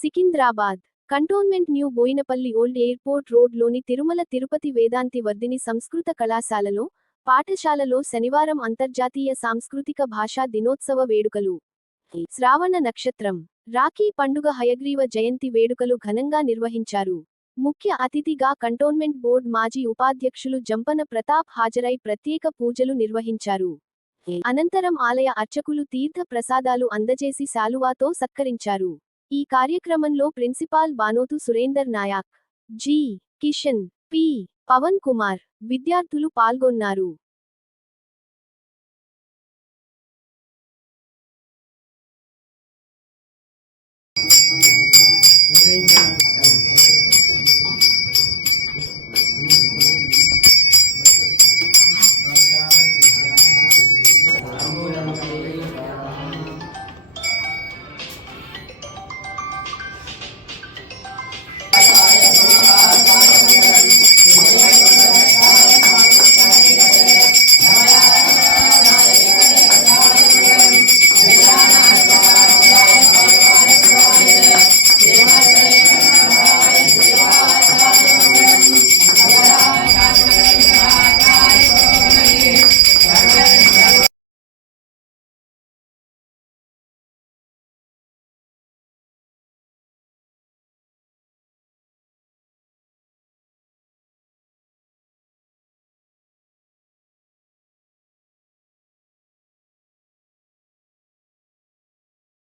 Secunderabad cantonment new Boinpally old airport రోడ్లోని తిరుమల తిరుపతి వేదాంతి వర్ధిని సంస్కృత కళాశాలలో పాఠశాలలో శనివారం అంతర్జాతీయ సాంస్కృతిక భాషా దినోత్సవ వేడుకలు. శ్రావణ నక్షత్రం రాఖీ పండుగ హయగ్రీవ జయంతి వేడుకలు ఘనంగా నిర్వహించారు. ముఖ్య అతిథిగా కంటోన్మెంట్ బోర్డ్ మాజీ ఉపాధ్యక్షులు జంపన ప్రతాప్ హాజరై ప్రత్యేక పూజలు నిర్వహించారు. అనంతరం ఆలయ అర్చకులు తీర్థ ప్రసాదాలు అందజేసి శాలువాతో సత్కరించారు. ఈ కార్యక్రమంలో principal Banothu Surender Nayak G. Kishan P. Pavan Kumar విద్యార్థులు పాల్గొన్నారు.